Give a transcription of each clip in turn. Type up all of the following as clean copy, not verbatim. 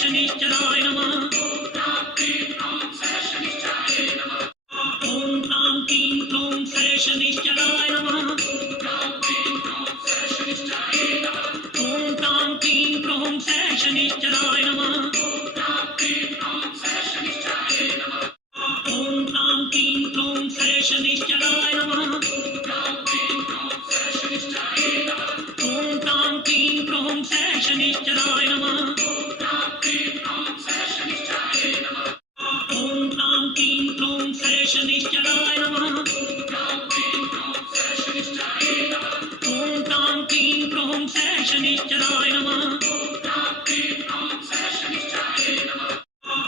Shanicharaaya Namaha. Om Tam Kim Klom Sare Shanicharaaya Namaha. Om Tam Kim Klom Sare Shanicharaaya Namaha. Om Tam Kim Klom Sare Shanicharaaya Namaha. Om Tam Kim Klom Sare Shanicharaaya Namaha. Om Tam Kim Klom Sare Shanicharaaya Namaha. Om Tam Kim Klom Sare Shanicharaaya Namaha.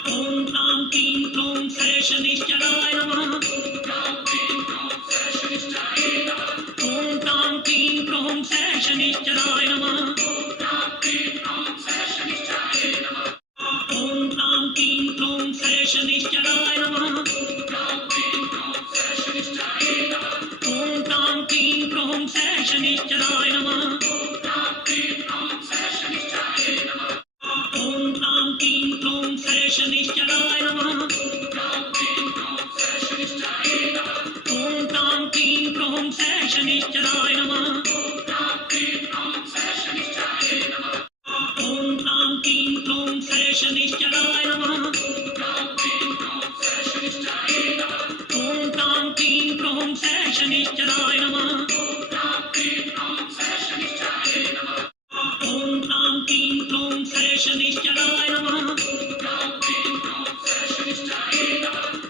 Om Tam Kim Klom Sare Shanicharaaya Namaha. Om Tam Kim Klom Sare Shanicharaaya Namaha. Om Tam Kim Klom Sare Shanicharaaya Namaha. Om Tam Kim Klom Sare Shanicharaaya Namaha. Om Tam Kim Klom Sare Shanicharaaya Namaha. Om Tam Kim Klom Sare Shanicharaaya Namaha. Om Tam Kim Klom Sare Shanicharaaya Namaha. Om Tam Kim Klom Sare Shanicharaaya Namaha. Om Tam Kim Klom Sare Shanicharaaya Namaha. Om Tam Kim Klom Sare Shanicharaaya Namaha.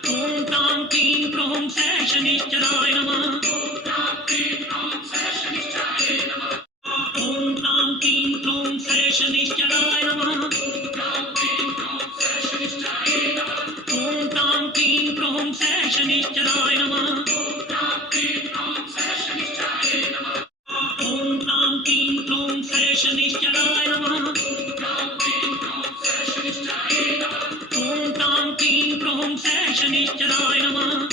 Om Tam Kim Klom Sare Shanicharaaya Namaha. Om Tam Kim Klom Sare Shanicharaaya Namaha. Om Tam Kim Klom Sare Shanicharaaya Namaha. Om Tam Kim Klom Sare Shanicharaaya Namaha. Om Tam Kim Klom Sare Shanicharaaya Namaha.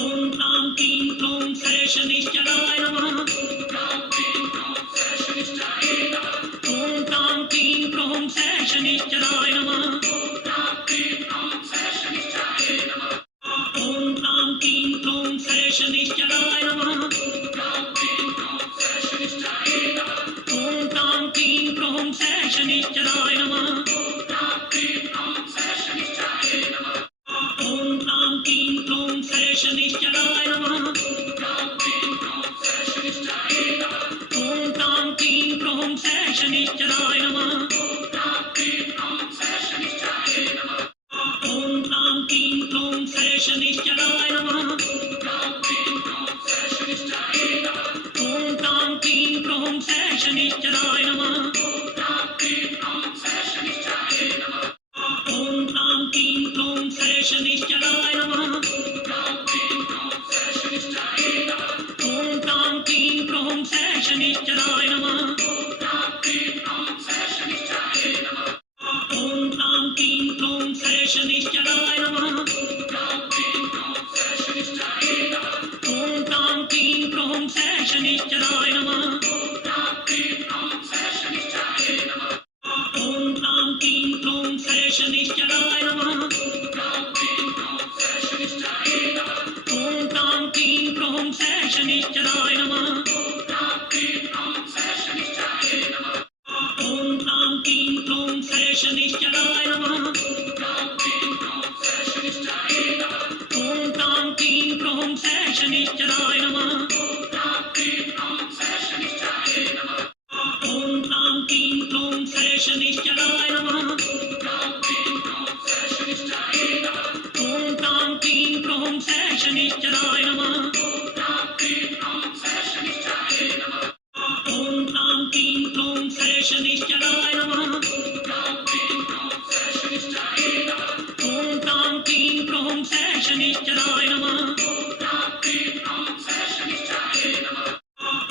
Om Tam Kim Klom Sare Shanicharaaya Namaha. Om Tam Kim Klom Sare Shanicharaaya Namaha. Om Tam Kim Klom Sare Shanicharaaya Namaha. Om Tam Kim Klom Sare Shanicharaaya Namaha. Om Tam Kim Klom Sare Shanicharaaya Namaha. Om Tam Kim Klom Sare Shanicharaaya Namaha. Om Tam Kim Klom Sare Shanicharaaya Namaha. Om Tam Kim Klom Sare Shanicharaaya Namaha. Om Tam Kim Klom Sare Shanicharaaya Namaha. Om Tam Kim Klom Sare Shanicharaaya Namaha. Om Tam Kim Klom Sare Shanicharaaya Namaha. Om Tam Kim Klom Sare Shanicharaaya Namaha. Om Tam Kim Klom Sare Shanicharaaya Namaha. Om Tam Kim Klom Sare Shanicharaaya Namaha. Om Tam Kim Klom Sare Shanicharaaya Namaha. Om Tam Kim Klom Sare Shanicharaaya Namaha. Om Tam Kim Klom Sare Shanicharaaya Namaha. Om Tam Kim Klom Sare Shanicharaaya Namaha. Om Tam Kim Klom Sare Shanicharaaya Namaha.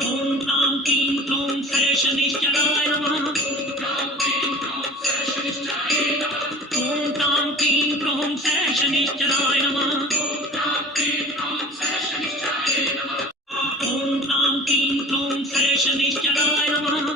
Om Tam Kim Klom Sare Shanicharaaya Namaha. Om Tam Kim Klom Sare Shanicharaaya Namaha. Om Tam Kim Klom Sare Shanicharaaya Namaha.